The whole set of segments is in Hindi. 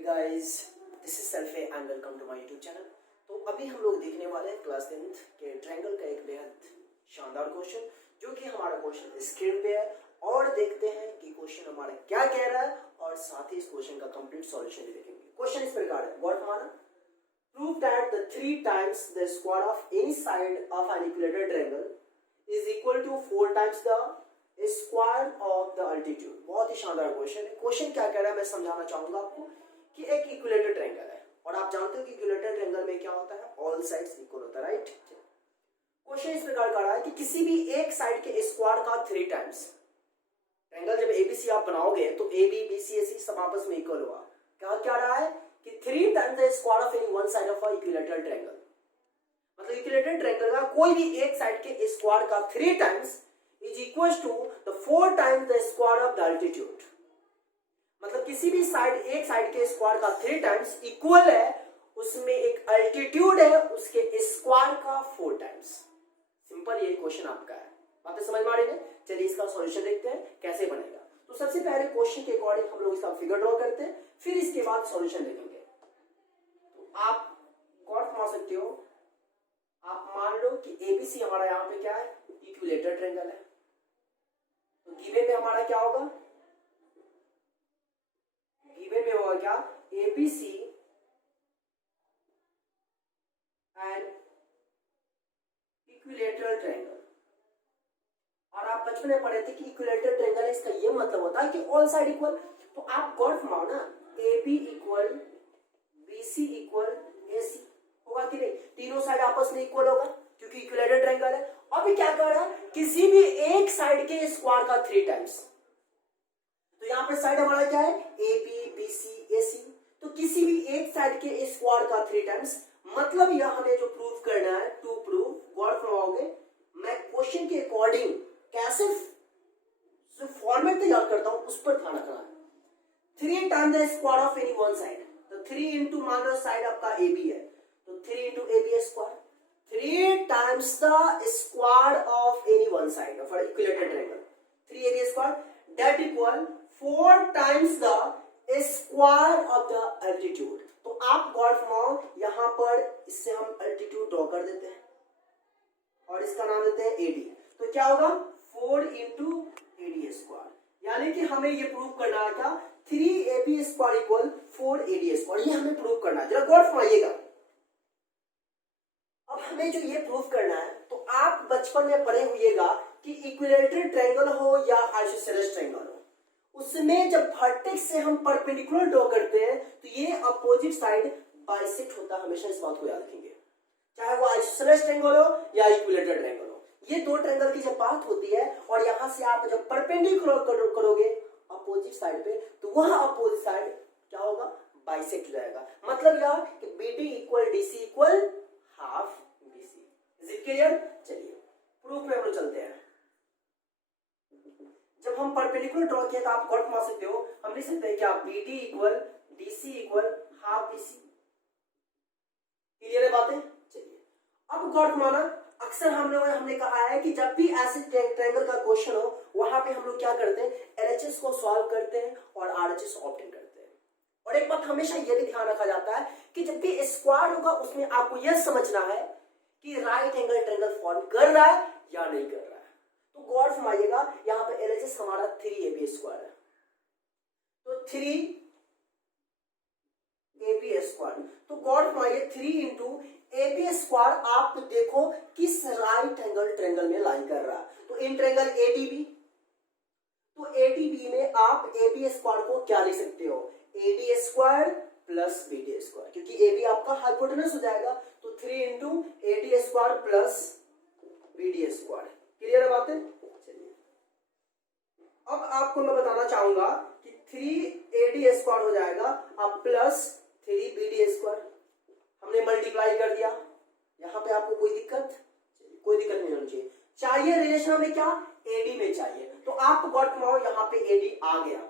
Hey guys, this is Selfie and welcome to my YouTube channel। तो अभी हम लोग देखने वाले हैं क्लास 10th के ट्रायंगल का एक बेहद शानदार क्वेश्चन जो कि हमारा क्वेश्चन स्क्रीन पे है और देखते हैं कि क्वेश्चन हमारा क्या कह रहा है और साथ ही इस क्वेश्चन का कंप्लीट सॉल्यूशन भी देखेंगे। क्वेश्चन इस प्रकार है, व्हाट हमारा prove that the 3 times the square of any side of an equilateral triangle is equal to 4 times the square of the altitude. बहुत ही शानदार क्वेश्चन है। क्वेश्चन क्या कह रहा है मैं समझाना चाहूंगा आपको कि एक इक्विलेटरल ट्रायंगल है और आप जानते हो कि इक्विलेटरल ट्रायंगल में क्या होता है, ऑल साइड्स इक्वल होता है, राइट। क्वेश्चन इस प्रकार का रहा है कि किसी भी एक साइड के स्क्वायर का 3 टाइम्स ट्रायंगल जब एबीसी आप बनाओगे तो एबी बीसी एसी सब आपस में इक्वल होगा। क्या रहा है कि 3 times the square of any one side of a equilateral triangle. मतलब इक्विलेटरल ट्रायंगल का कोई भी एक साइड के स्क्वायर का 3 times is equals to the 4 times the square of the altitude। मतलब किसी भी साइड एक साइड के स्क्वायर का 3 टाइम्स इक्वल है उसमें एक अल्टीट्यूड है उसके स्क्वायर का 4 टाइम्स। सिंपल ये क्वेश्चन आपका है, बातें समझ में आ रही है। चलिए इसका सॉल्यूशन देखते हैं कैसे बनेगा। तो सबसे पहले क्वेश्चन के अकॉर्डिंग हम लोग इसका फिगर ड्रॉ करते हैं, फिर इसके बाद सॉल्यूशन देखेंगे। तो आप गौर मार सकते हो, आप मान लो कि एबीसी हमारा यहाँ पे क्या है, इक्विलेटरल ट्रायंगल है। तो गिवन में हमारा क्या होगा, गिवन में होगा क्या, एबीसी एंड इक्विलेटरल ट्रायंगल। और आप बचपन में पढ़े थे कि इक्विलेटरल ट्रायंगल है, इसका ये मतलब होता है कि ऑल साइड इक्वल। तो आप गौर फरमाओ ना, AB equal BC equal AC होगा कि नहीं, तीनों साइड आपस में इक्वल होगा क्योंकि इक्विलेटरल ट्रायंगल है। अभी क्या कर रहा है, किसी भी एक साइड के स्क्वायर का 3 टाइम्स। तो यहाँ पे साइड हमारा क्या है, AB BC AC। तो किसी भी एक साइड के स्क्वायर का 3 टाइम्स, मतलब यह हमें जो प्रूव करना है, टू प्रूव, गौर फरमाओगे मैं क्वेश्चन के अकॉर्डिंग कैसे जो फॉर्मेट तैयार करता हूं उस पर ध्यान रखना है। 3 times the square of any one side. तो 3 इंटू मान लो साइड आपका AB है तो 3 into AB square, 3 times the square of any one side of an equilateral triangle, 3AB square that equal 4 times the square of the altitude। तो आप गॉड फरमाओ यहां पर इससे हम अल्टीट्यूड ड्रॉ कर देते हैं और इसका नाम देते हैं AD। तो क्या होगा 4 इंटू AD स्क्वायर, यानी कि हमें ये प्रूव करना है क्या, 3AB square equal 4AD square. ये हमें प्रूव करना है, जरा गॉड फरमाइएगा। अब हमें जो ये प्रूव करना है, तो आप बचपन में पढ़े हुएगा कि इक्विलेटरल ट्रायंगल हो या आइसोसेलेस ट्रायंगल हो, उसमें जब वर्टेक्स से हम परपेंडिकुलर ड्रॉ करते हैं तो ये अपोजिट साइड बाइसेक्ट होता है। हमेशा इस बात को याद रखेंगे, चाहे वो आइसोसेलेस ट्रायंगल हो या इक्विलेटरल ट्रायंगल हो। ये दो ट्रायंगल की जब बात होती है और यहां से आप जब परपेंडिकुलर करोगे अपोजिट साइड पे, तो वह अपोजिट साइड क्या होगा, बाइसेक्ट हो जाएगा। मतलब यार कि BD equal DC equal half BC। Is it clear? चलिए प्रूफ में हम लोग चलते हैं। जब हम परपेंडिकुलर ड्रॉ किया तो आप गौर मान सकते हो, हम लिख सकते हैं क्या, BD equal DC equal half BC। Clear है बातें? चलिए अब गौर माना, अक्सर हमने कहा है कि जब भी ऐसे ट्रायंगल का क्वेश्चन हो वहां पे हम लोग क्या करते हैं, LHS को सॉल्व करते हैं और RHS ऑब्टेन करते हैं। और एक बात हमेशा ये भी ध्यान रखा जाता है कि जब भी स्क्वायर होगा उसमें आपको यह समझना है कि राइट एंगल ट्रायंगल फॉर्म कर रहा है या नहीं कर रहा है। तो गौर फरमाइएगा, यहाँ पे LHS हमारा 3AB स्क्वायर है, तो 3AB स्क्वायर। तो गौर फरमाइए 3 इंटू AB स्क्वायर आप देखो किस राइट एंगल ट्रायंगल में लाइन कर रहा है। तो इन ट्रायंगल ADB, तो ADB में आप AB स्क्वायर को क्या लिख सकते हो, AD square plus BD square, क्योंकि AB आपका हाइपोटेनस हो जाएगा। तो 3 into AD square plus BD square. Clear है बातें? चलिए अब आपको मैं बताना चाहूंगा कि 3AD स्क्वायर हो जाएगा अब प्लस 3BD स्क्वायर। हमने मल्टीप्लाई कर दिया, यहां पे आपको कोई दिक्कत नहीं होनी चाहिए। चाहिए रिलेशन हमें क्या, AD में चाहिए। तो आप गौर फरमाओ यहाँ पे AD आ गया,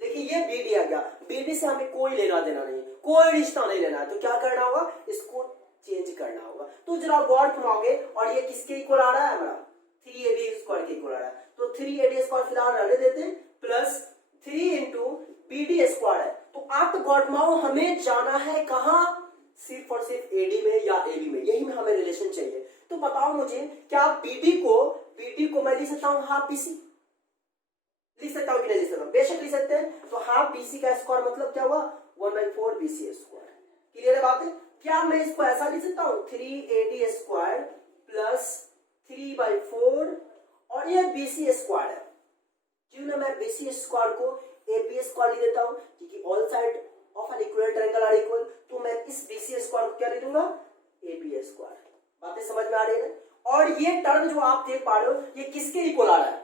लेकिन ये BD आ गया। BD से हमें कोई लेना देना नहीं, कोई रिश्ता नहीं लेना है। तो क्या करना होगा, इसको चेंज करना होगा। तो जरा गौर फरमाओगे, और ये किसके इक्वल आ रहा है, हमारा 3AB स्क्वायर के इक्वल आ रहा है। तो 3AD स्क्वायर फिलहाल रहने देते हैं, प्लस 3 इंटू BD स्क्वायर है। तो आप गॉड माओ हमें जाना है कहां, सिर्फ और सिर्फ एडी में या एबी में, यही में हमें रिलेशन चाहिए। तो बताओ मुझे, क्या बीडी को मैं लिख सकता हूं हाफ बीसी, लिख सकता हूं कि नहीं लिख सकता? बेशक लिख सकते हैं। तो हाफ बीसी का स्क्वायर मतलब क्या हुआ, 1/4 बीसी स्क्वायर। क्लियर है बात है? क्या मैं इसको ऐसा लिख सकता हूं, 3AD स्क्वायर प्लस 3/4 और ये बीसी स्क्वायर है। क्यों ना मैं बीसी स्क्वायर को एबी स्क्वायर लिख देता हूं, क्योंकि all side of an equal triangle are equal. तो मैं इस बीसी स्क्वायर को क्या लिख दूंगा, एबी स्क्वायर। बातें समझ में आ रही है? और ये टर्म जो आप देख पा रहे हो ये किसके इक्वल आ रहा है,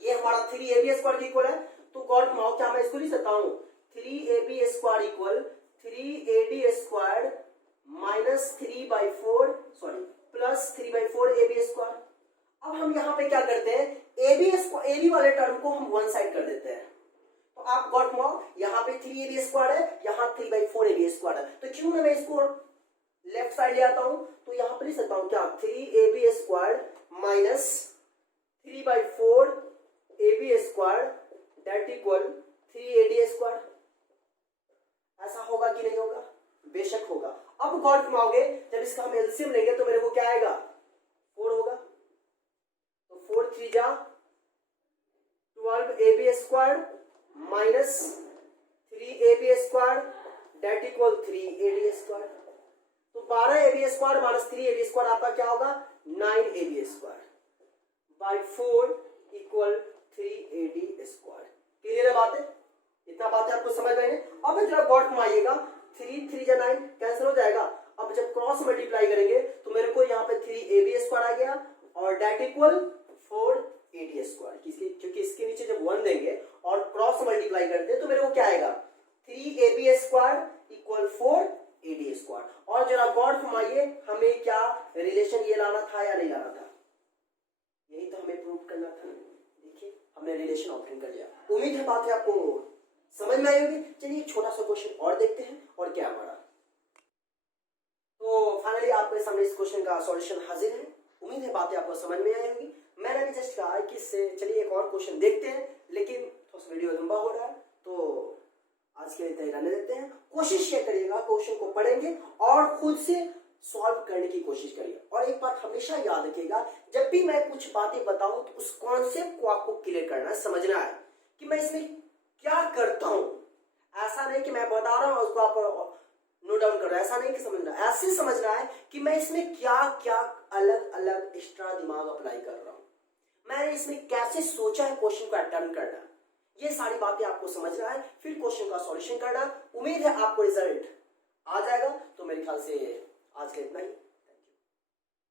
ये हमारा 3AB स्क्वायर के इक्वल है। तो गॉड माओ क्या मैं इसको लिख सकता हूं, 3AB square equal 3AD square minus 3/4 sorry plus 3/4 AB square. अब हम यहाँ पे क्या करते हैं, एबी वाले टर्म को हम वन साइड कर देते हैं। तो आप गॉट माओ यहाँ पे 3AB स्क्वायर है, यहाँ 3/4 AB स्क्वायर है। तो क्यों ना मैं इसको लेफ्ट साइड ले आता हूं, तो यहाँ पे लिख सकता हूं क्या, 3AB square minus 3/4 AB square that equal 3AD square. ऐसा होगा कि नहीं होगा, बेशक होगा। अब गॉड माओगे जब इसका हम एलसीएम लेंगे तो मेरे को क्या आएगा, 4 होगा। तो 4 3 जा 12AB square minus 3AB square that equal 3AD square. तो 12AB square minus 3AB square आपका क्या होगा, 9AB square by 4 equal 3AD square. Clear है बात है? इतना बात है आपको समझ में? अब जब गॉड में आइएगा 3 3 जा 9 कैंसिल हो जाएगा। अब जब क्रॉस मल्टीप्लाई करेंगे तो मेरे को यहाँ पे 3AB स्क्वायर आ गया और दैट इक्वल 4AD स्क्वायर। क्योंकि इसके नीचे जब 1 देंगे और क्रॉस मल्टीप्लाई करते हैं तो मेरे को क्या आएगा, 3AB square equal 4AD square. और जरा गॉड फॉर्माइए हमें क्या रिलेशन ये लाना था या नहीं लाना था, यही तो हमें प्रूव करना था। देखिए हमने रिलेशन ऑब्टेन कर लिया। उम्मीद है बात है आपको समझ में आई होगी। चलिए एक छोटा सा क्वेश्चन और देखते हैं और क्या हमारा। तो फाइनली आपके सामने इस क्वेश्चन का सॉल्यूशन हाजिर है। उम्मीद है बातें आपको समझ में आई होगी। मैंने भी जस्ट कहा कि इससे चलिए एक और क्वेश्चन देखते हैं, लेकिन थोड़ा सा वीडियो लंबा हो रहा है तो आज के लिए रहने देते हैं। कोशिश ये करिएगा क्वेश्चन को पढ़ेंगे और खुद से सॉल्व करने की कोशिश करिए। और एक बात हमेशा याद रखिएगा, जब भी मैं कुछ बातें बताऊं तो उस कॉन्सेप्ट को आपको क्लियर करना है, समझना है कि मैं इसमें क्या करता हूं। ऐसा नहीं कि मैं बता रहा हूं उसको आप नोट डाउन कर रहे हैं, ऐसा नहीं कि समझना, ऐसे समझना है कि मैं इसमें क्या क्या अलग अलग एक्स्ट्रा दिमाग अप्लाई कर रहा हूं, मैंने इसमें कैसे सोचा है क्वेश्चन को अटेम्प्ट करना। ये सारी बातें आपको समझना है, फिर क्वेश्चन का सॉल्यूशन करना। उम्मीद है आपको रिजल्ट आ जाएगा। तो मेरे ख्याल से आज के इतना ही।